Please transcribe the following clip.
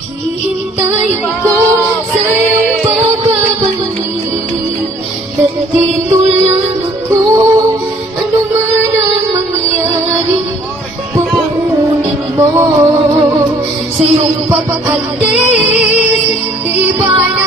Hihintayin ko sa iyong pagbabalik. Nandito lang ako, ano man ang mangyari, puunin mo sa iyong pag-alis. Di ba